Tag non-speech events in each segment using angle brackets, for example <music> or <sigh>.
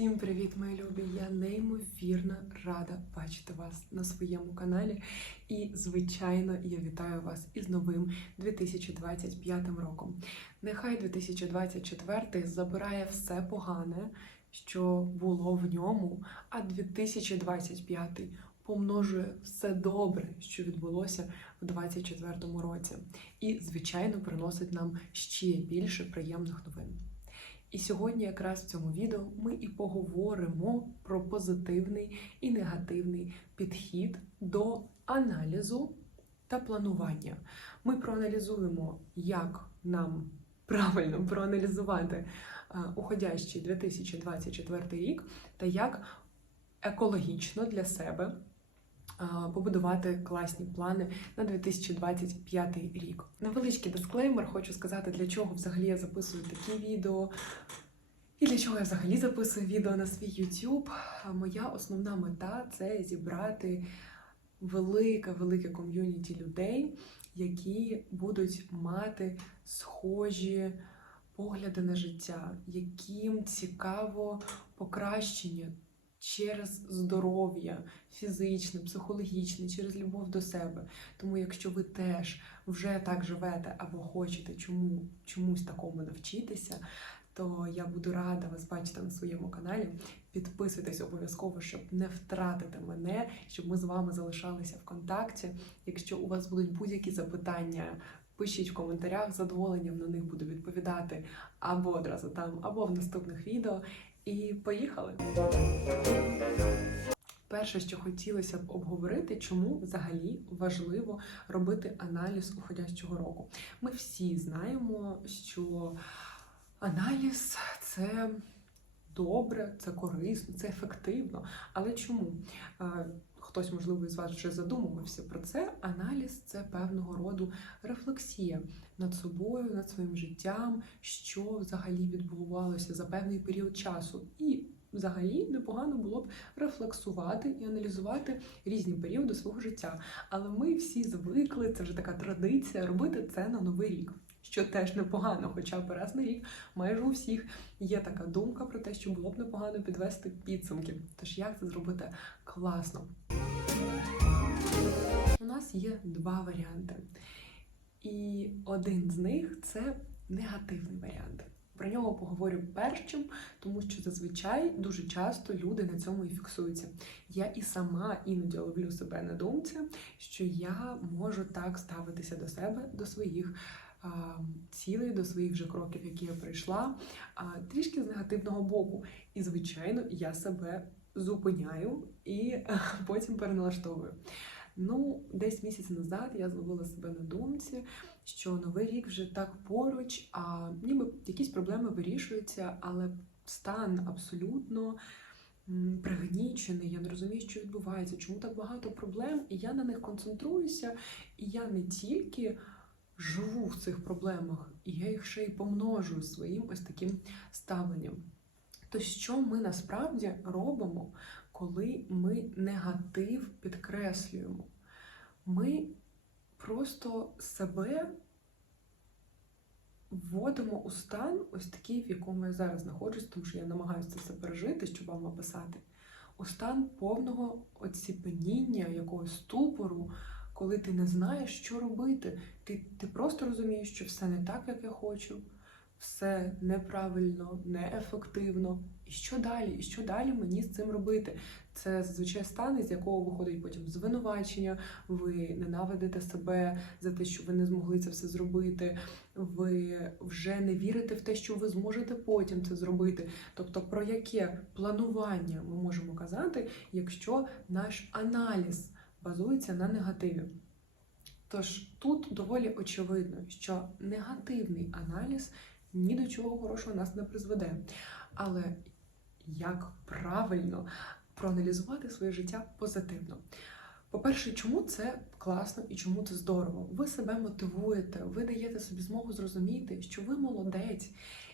Всім привіт, мої любі! Я неймовірно рада бачити вас на своєму каналі. І, звичайно, я вітаю вас із новим 2025 роком. Нехай 2024 забирає все погане, що було в ньому, а 2025 помножує все добре, що відбулося в 2024 році, і, звичайно, приносить нам ще більше приємних новин. І сьогодні, якраз в цьому відео, ми і поговоримо про позитивний і негативний підхід до аналізу та планування. Ми проаналізуємо, як нам правильно проаналізувати е, уходящий 2024 рік та як екологічно для себе побудувати класні плани на 2025 рік. Невеличкий дисклеймер, хочу сказати, для чого взагалі я записую такі відео. І для чого я взагалі записую відео на свій YouTube? Моя основна мета це зібрати велике, велике ком'юніті людей, які будуть мати схожі погляди на життя, яким цікаво покращення через здоров'я, фізичне, психологічне, через любов до себе. Тому, якщо ви теж вже так живете або хочете чому, чомусь такому навчитися, то я буду рада вас бачити на своєму каналі. Підписуйтесь обов'язково, щоб не втратити мене, щоб ми з вами залишалися в контакті. Якщо у вас будуть будь-які запитання, пишіть в коментарях, з задоволенням на них буду відповідати або одразу там, або в наступних відео. І поїхали! Перше, що хотілося б обговорити, чому взагалі важливо робити аналіз уходящого року. Ми всі знаємо, що аналіз це добре, це корисно, це ефективно. Але чому? Хтось, можливо, із вас вже задумувався про це. Аналіз це певного роду рефлексія над собою, над своїм життям, що взагалі відбувалося за певний період часу. І взагалі непогано було б рефлексувати і аналізувати різні періоди свого життя. Але ми всі звикли, це вже така традиція, робити це на новий рік. Що теж непогано, хоча б раз на рік майже у всіх є така думка про те, що було б непогано підвести підсумки. Тож як це зробити класно? У нас є два варіанти. І один з них це негативний варіант. Про нього поговорю першим, тому що зазвичай дуже часто люди на цьому і фіксуються. Я і сама іноді ловлю себе на думці, що я можу так ставитися до себе, до своїх цілей, до своїх вже кроків, які я пройшла, а, трішки з негативного боку. І, звичайно, я себе зупиняю і потім переналаштовую. Ну, десь місяць назад я зловила себе на думці, що новий рік вже так поруч, а ніби якісь проблеми вирішуються, але стан абсолютно пригнічений. Я не розумію, що відбувається, чому так багато проблем, і я на них концентруюся, і я не тільки живу в цих проблемах, і я їх ще й помножую своїм ось таким ставленням. То що ми насправді робимо, коли ми негатив підкреслюємо? Ми просто себе вводимо у стан, ось такий, в якому я зараз знаходжусь, тому що я намагаюся це пережити, щоб вам описати. У стан повного оціпеніння, якогось ступору, коли ти не знаєш, що робити. Ти, ти просто розумієш, що все не так, як я хочу, все неправильно, неефективно. І що далі? І що далі мені з цим робити? Це зазвичай стан, із якого виходить потім звинувачення, ви ненавидите себе за те, що ви не змогли це все зробити, ви вже не вірите в те, що ви зможете потім це зробити. Тобто, про яке планування ми можемо казати, якщо наш аналіз базується на негативі? Тож тут доволі очевидно, що негативний аналіз ні до чого хорошого нас не призведе. Але як правильно проаналізувати своє життя позитивно? По-перше, чому це класно і чому це здорово? Ви себе мотивуєте, ви даєте собі змогу зрозуміти, що ви молодець.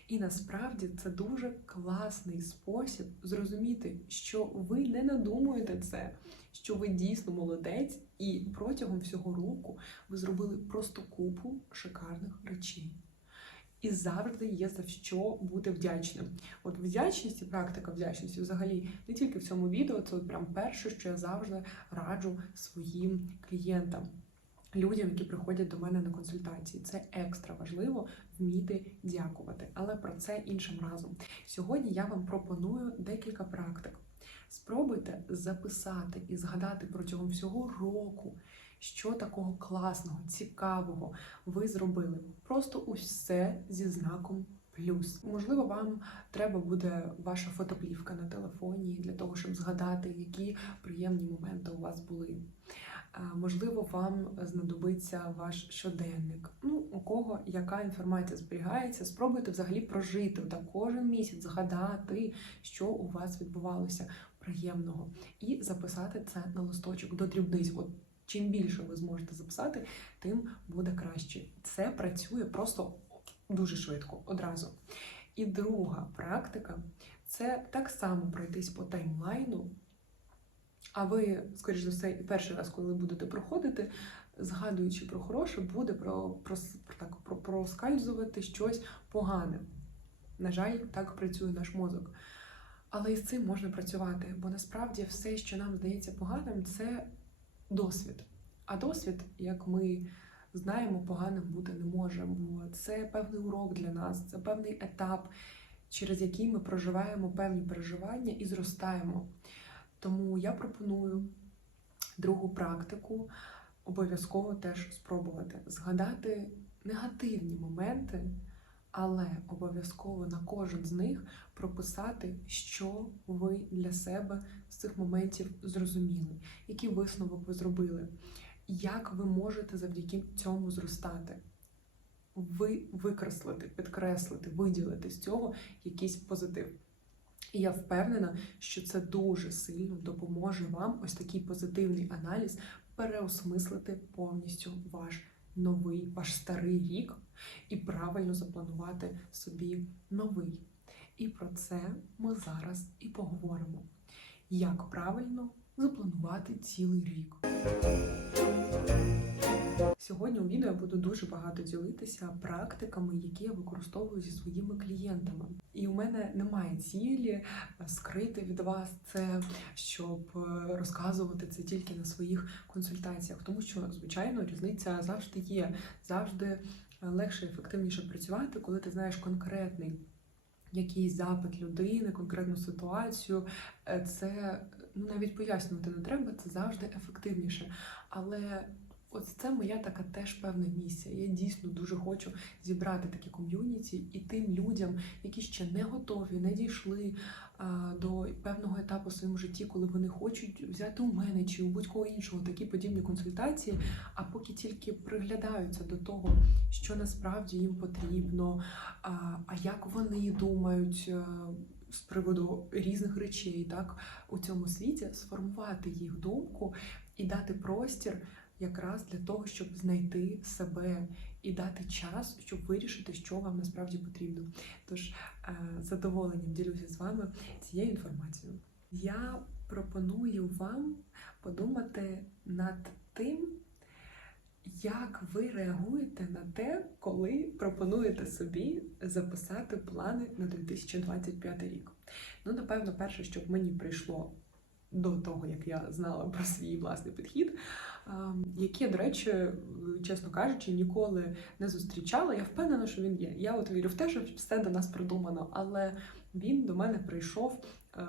І насправді це дуже класний спосіб зрозуміти, що ви не надумуєте це, що ви дійсно молодець, і протягом всього року ви зробили просто купу шикарних речей. і завжди є за що бути вдячним. От вдячність і практика вдячності взагалі не тільки в цьому відео, це от прям перше, що я завжди раджу своїм клієнтам. Людям, які приходять до мене на консультації, це екстра важливо вміти дякувати, але про це іншим разом. Сьогодні я вам пропоную декілька практик. Спробуйте записати і згадати протягом всього року, що такого класного, цікавого ви зробили. Просто усе зі знаком плюс. Можливо, вам треба буде ваша фотоплівка на телефоні для того, щоб згадати, які приємні моменти у вас були. А, Можливо, вам знадобиться ваш щоденник. Ну, у кого яка інформація зберігається, спробуйте взагалі прожити так, кожен місяць, згадати, що у вас відбувалося приємного, і записати це на листочок до дрібниць. От чим більше ви зможете записати, тим буде краще. Це працює просто дуже швидко одразу. І друга практика це так само пройтись по таймлайну. А ви, скоріш за все, і перший раз, коли будете проходити, згадуючи про хороше, буде про, про, так, про, проскальзувати щось погане. На жаль, так працює наш мозок. Але і з цим можна працювати, бо насправді все, що нам здається поганим, це досвід. А досвід, як ми знаємо, поганим бути не може, бо це певний урок для нас, це певний етап, через який ми проживаємо певні переживання і зростаємо. Тому я пропоную другу практику обов'язково теж спробувати згадати негативні моменти, але обов'язково на кожен з них прописати, що ви для себе з цих моментів зрозуміли, який висновок ви зробили, як ви можете завдяки цьому зростати. Ви викреслити, підкреслити, виділити з цього якийсь позитив. І я впевнена, що це дуже сильно допоможе вам ось такий позитивний аналіз переосмислити повністю ваш новий, ваш старий рік і правильно запланувати собі новий. І про це ми зараз і поговоримо. Як правильно запланувати цілий рік. Сьогодні у відео я буду дуже багато ділитися практиками, які я використовую зі своїми клієнтами. І у мене немає цілі е, скрити від вас це, щоб е, розказувати це тільки на своїх консультаціях, тому що, звичайно, різниця завжди є. Завжди е, легше ефективніше працювати, коли ти знаєш конкретний якийсь запит людини, конкретну ситуацію. Це ну навіть пояснювати не треба, це завжди ефективніше. Але Ось це моя така теж певна місія. Я дійсно дуже хочу зібрати такі ком'юніті і тим людям, які ще не готові, не дійшли а, до певного етапу в своєму житті, коли вони хочуть взяти у мене чи у будь-кого іншого такі подібні консультації, а поки тільки приглядаються до того, що насправді їм потрібно, а, а як вони думають. з приводу різних речей, так у цьому світі сформувати їх думку і дати простір якраз для того, щоб знайти себе і дати час, щоб вирішити, що вам насправді потрібно. Тож е, з задоволенням ділюся з вами цією інформацією. Я пропоную вам подумати над тим, як ви реагуєте на те, коли пропонуєте собі записати плани на 2025 рік. Ну, напевно, перше, щоб мені прийшло до того, як я знала про свій власний підхід, які, я, до речі, чесно кажучи, ніколи не зустрічала. Я впевнена, що він є. Я от вірю в те, що все до нас придумано, але він до мене прийшов е,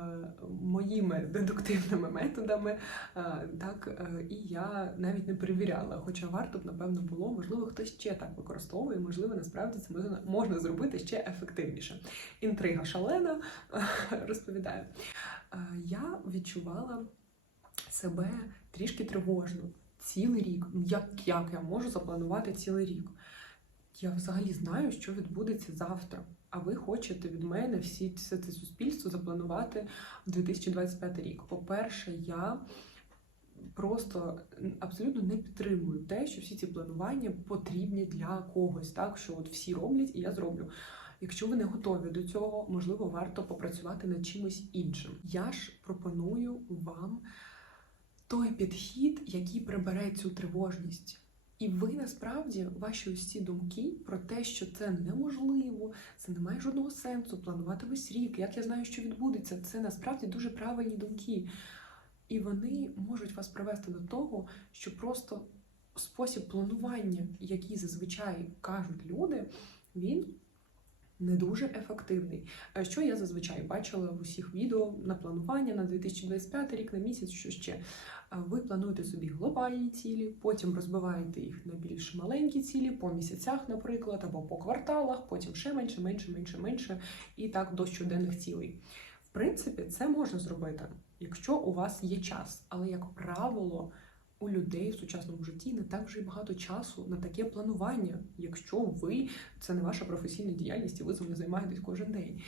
моїми дедуктивними методами, е, так е, і я навіть не перевіряла. Хоча варто б, напевно, було, можливо, хтось ще так використовує, можливо, насправді це можна, зробити ще ефективніше. Інтрига шалена <laughs> розповідаю. Я відчувала себе трішки тривожно цілий рік. Ну як, як я можу запланувати цілий рік? Я взагалі знаю, що відбудеться завтра. А ви хочете від мене всі все це суспільство запланувати в 2025 рік. По-перше, я просто абсолютно не підтримую те, що всі ці планування потрібні для когось, так що от всі роблять, і я зроблю. Якщо ви не готові до цього, можливо, варто попрацювати над чимось іншим. Я ж пропоную вам той підхід, який прибере цю тривожність. І ви насправді ваші усі думки про те, що це неможливо, це не має жодного сенсу планувати весь рік. Як я знаю, що відбудеться, це насправді дуже правильні думки. І вони можуть вас привести до того, що просто спосіб планування, який зазвичай кажуть люди, він не дуже ефективний. Що я зазвичай бачила в усіх відео на планування на 2025 рік, на місяць, що ще. Ви плануєте собі глобальні цілі, потім розбиваєте їх на більш маленькі цілі по місяцях, наприклад, або по кварталах, потім ще менше, менше, менше, менше, і так до щоденних цілей. В принципі, це можна зробити, якщо у вас є час, але як правило. У людей в сучасному житті не так вже й багато часу на таке планування, якщо ви це не ваша професійна діяльність, і ви цим не займаєтесь кожен день.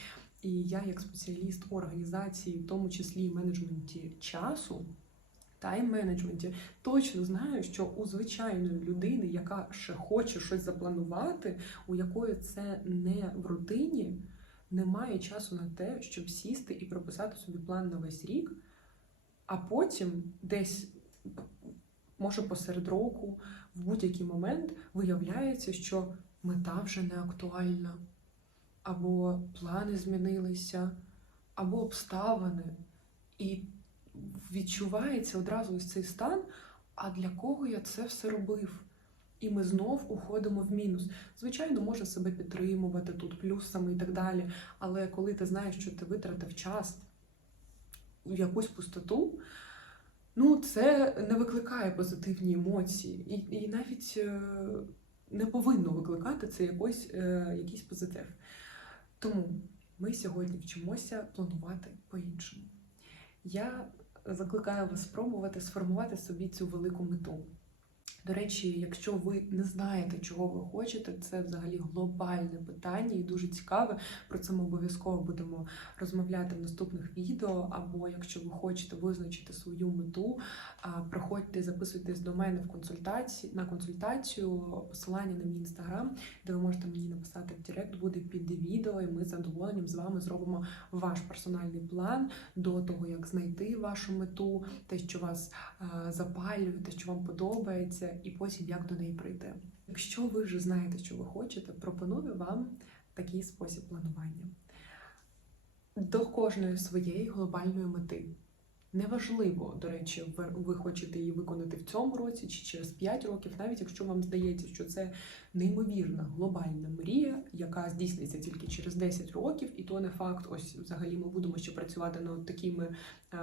І я, як спеціаліст організації, в тому числі і менеджменті часу, тайм-менеджменті, точно знаю, що у звичайної людини, яка ще хоче щось запланувати, у якої це не в рутині, немає часу на те, щоб сісти і прописати собі план на весь рік, а потім десь. Може, посеред року, в будь-який момент виявляється, що мета вже не актуальна, або плани змінилися, або обставини. І відчувається одразу ось цей стан, а для кого я це все робив? І ми знов уходимо в мінус. Звичайно, можна себе підтримувати тут плюсами і так далі. Але коли ти знаєш, що ти витратив час в якусь пустоту, ну це не викликає позитивні емоції, і, і навіть е, не повинно викликати це якось, е, якийсь позитив. Тому ми сьогодні вчимося планувати по-іншому. Я закликаю вас спробувати сформувати собі цю велику мету. До речі, якщо ви не знаєте, чого ви хочете, це взагалі глобальне питання і дуже цікаве. Про це ми обов'язково будемо розмовляти в наступних відео. Або якщо ви хочете визначити свою мету, приходьте, записуйтесь до мене в консультації на консультацію. Посилання на мій інстаграм, де ви можете мені написати в Директ, буде під відео, і ми з задоволенням з вами зробимо ваш персональний план до того, як знайти вашу мету, те, що вас запалює, те, що вам подобається, і потім як до неї прийти. Якщо ви вже знаєте, що ви хочете, пропоную вам такий спосіб планування. До кожної своєї глобальної мети. Неважливо, до речі, ви, хочете її виконати в цьому році чи через 5 років, навіть якщо вам здається, що це неймовірна глобальна мрія, яка здійсниться тільки через 10 років, і то не факт. Ось взагалі ми будемо ще працювати над такими а,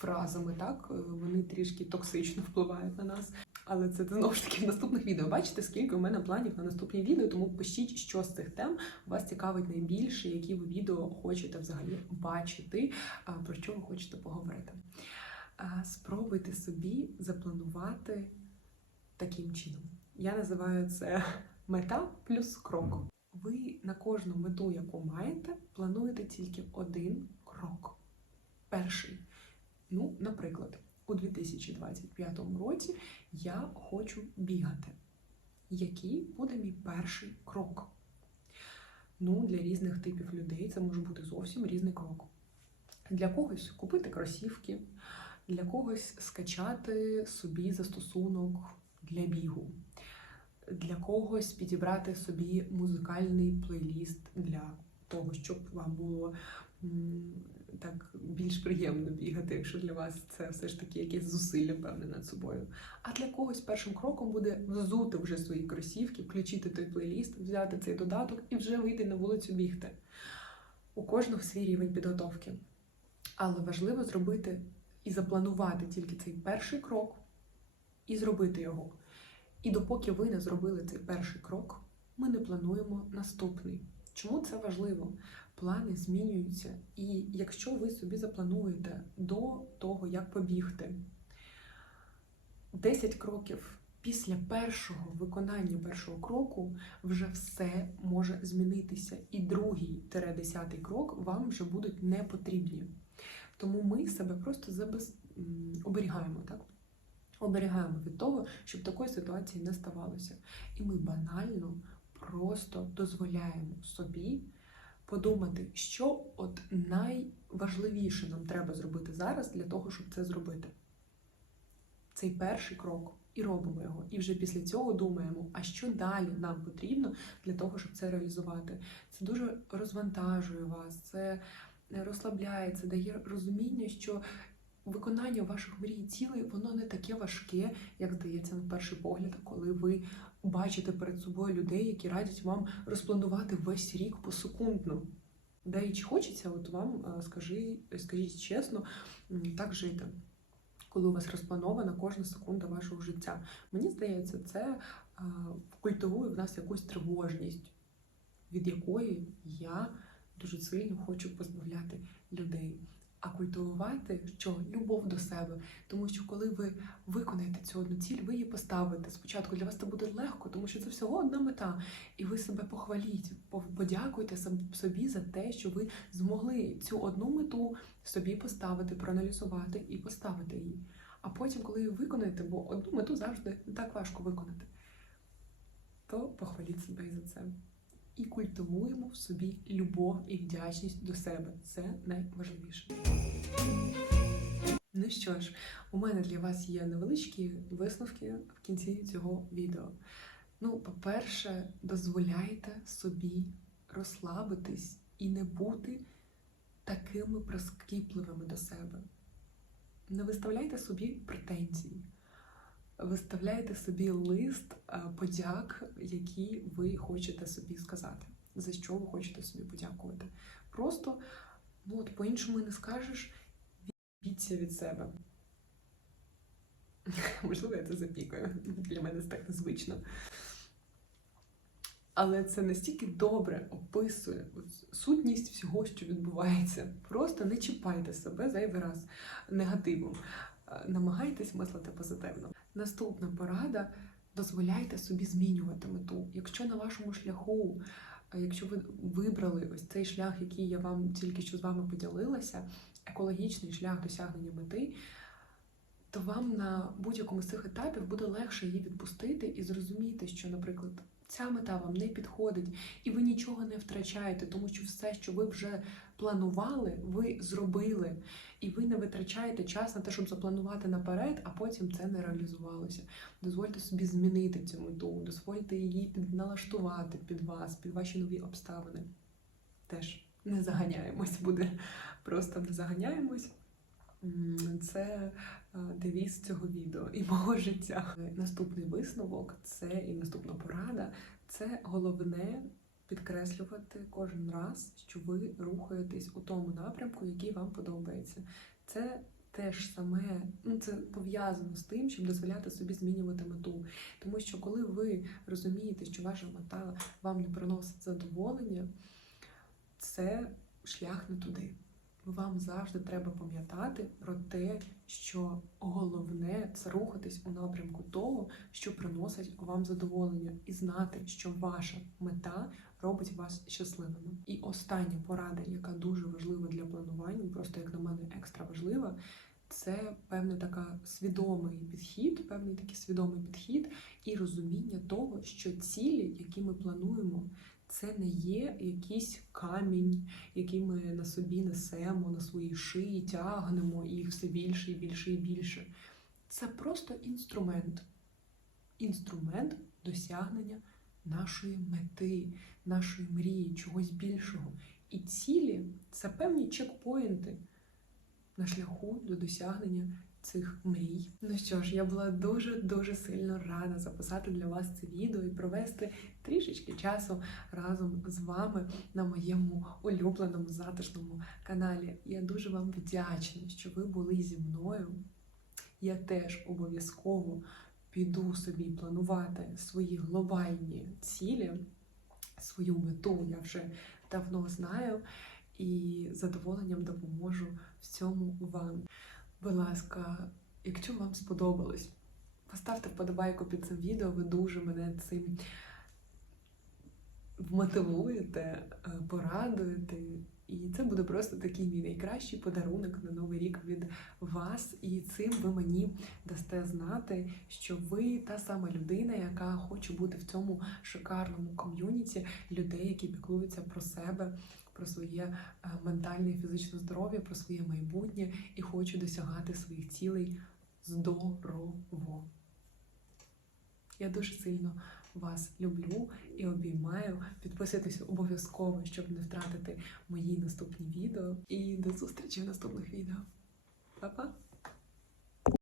фразами, так вони трішки токсично впливають на нас. Але це знову ж таки в наступних відео. Бачите, скільки у мене планів на наступні відео, тому пишіть, що з цих тем вас цікавить найбільше, які ви відео хочете взагалі бачити, про що ви хочете поговорити. Спробуйте собі запланувати таким чином. Я називаю це <laughs> мета плюс крок. Ви на кожну мету, яку маєте, плануєте тільки один крок. Перший. Ну, наприклад, у 2025 році я хочу бігати. Який буде мій перший крок? Ну, для різних типів людей це може бути зовсім різний крок. Для когось купити кросівки, для когось скачати собі застосунок для бігу, для когось підібрати собі музикальний плейліст для того, щоб вам було так більш приємно бігати, якщо для вас це все ж таки якесь зусилля певне над собою. А для когось першим кроком буде взути вже свої кросівки, включити той плейліст, взяти цей додаток і вже вийти на вулицю бігти. У кожного свій рівень підготовки. Але важливо зробити і запланувати тільки цей перший крок і зробити його. І допоки ви не зробили цей перший крок, ми не плануємо наступний. Чому це важливо? Плани змінюються, і якщо ви собі заплануєте до того, як побігти 10 кроків після першого виконання першого кроку, вже все може змінитися. І другий десятий крок вам вже будуть не потрібні. Тому ми себе просто забез... оберігаємо, так? Оберігаємо від того, щоб такої ситуації не ставалося. І ми банально просто дозволяємо собі подумати, що от найважливіше нам треба зробити зараз для того, щоб це зробити. Цей перший крок. і робимо його. І вже після цього думаємо, а що далі нам потрібно для того, щоб це реалізувати. Це дуже розвантажує вас, це розслабляє, це дає розуміння, що виконання ваших мрій і цілей воно не таке важке, як здається на перший погляд, коли ви бачите перед собою людей, які радять вам розпланувати весь рік посекундно. Да і чи хочеться, от вам е, скажи, скажіть чесно, так жити, коли у вас розпланована кожна секунда вашого життя. Мені здається, це е, культивує в нас якусь тривожність, від якої я дуже сильно хочу позбавляти людей. А культивувати що любов до себе, тому що коли ви виконаєте цю одну ціль, ви її поставите спочатку. Для вас це буде легко, тому що це всього одна мета, і ви себе похваліть, подякуйте собі за те, що ви змогли цю одну мету собі поставити, проаналізувати і поставити її. А потім, коли її виконаєте, бо одну мету завжди не так важко виконати, то похваліть себе і за це. І культивуємо в собі любов і вдячність до себе. Це найважливіше. Ну що ж, у мене для вас є невеличкі висновки в кінці цього відео. Ну, по-перше, дозволяйте собі розслабитись і не бути такими прискіпливими до себе. Не виставляйте собі претензій. Виставляйте собі лист е, подяк, які ви хочете собі сказати, за що ви хочете собі подякувати. Просто ну от по-іншому не скажеш, відбіться від себе. <laughs> Можливо, я це запікаю. Для мене це так незвично. Але це настільки добре описує сутність всього, що відбувається. Просто не чіпайте себе зайвий раз негативом. Е, Намагайтесь мислити позитивно. Наступна порада: дозволяйте собі змінювати мету. Якщо на вашому шляху, е, якщо ви вибрали ось цей шлях, який я вам тільки що з вами поділилася, екологічний шлях досягнення мети, то вам на будь-якому з цих етапів буде легше її відпустити і зрозуміти, що, наприклад, ця мета вам не підходить, і ви нічого не втрачаєте, тому що все, що ви вже планували, ви зробили, і ви не витрачаєте час на те, щоб запланувати наперед, а потім це не реалізувалося. Дозвольте собі змінити цю мету, дозвольте її налаштувати під вас, під ваші нові обставини. Теж не заганяємось, буде просто не заганяємось. Це девіз цього відео і <laughs> мого життя. Наступний висновок це і наступна порада це головне підкреслювати кожен раз, що ви рухаєтесь у тому напрямку, який вам подобається. Це теж саме ну це пов'язано з тим, щоб дозволяти собі змінювати мету. Тому що коли ви розумієте, що ваша мета вам не приносить задоволення, це шлях не туди. Вам завжди треба пам'ятати про те, що головне це рухатись у напрямку того, що приносить вам задоволення, і знати, що ваша мета робить вас щасливими. І остання порада, яка дуже важлива для планування, просто як на мене екстра важлива, це певний така свідомий підхід, певний такий свідомий підхід і розуміння того, що цілі, які ми плануємо, це не є якийсь камінь, який ми на собі несемо, на своїй шиї, тягнемо їх все більше і більше і більше. Це просто інструмент. Інструмент досягнення нашої мети, нашої мрії, чогось більшого. І цілі це певні чекпоінти на шляху до досягнення цих мрій. Ну що ж, я була дуже дуже сильно рада записати для вас це відео і провести трішечки часу разом з вами на моєму улюбленому затишному каналі. Я дуже вам вдячна, що ви були зі мною. Я теж обов'язково піду собі планувати свої глобальні цілі, свою мету я вже давно знаю і задоволенням допоможу в цьому вам. Будь ласка, якщо вам сподобалось, поставте вподобайку під цим відео, ви дуже мене цим вмотивуєте, е, порадуєте. І це буде просто такий мій найкращий подарунок на новий рік від вас. І цим ви мені дасте знати, що ви та сама людина, яка хоче бути в цьому шикарному ком'юніті людей, які піклуються про себе, про своє е, ментальне і фізичне здоров'я, про своє майбутнє і хочу досягати своїх цілей здорово. Я дуже сильно вас люблю і обіймаю. Підписуйтесь обов'язково, щоб не втратити мої наступні відео. І до зустрічі в наступних відео. Па-па!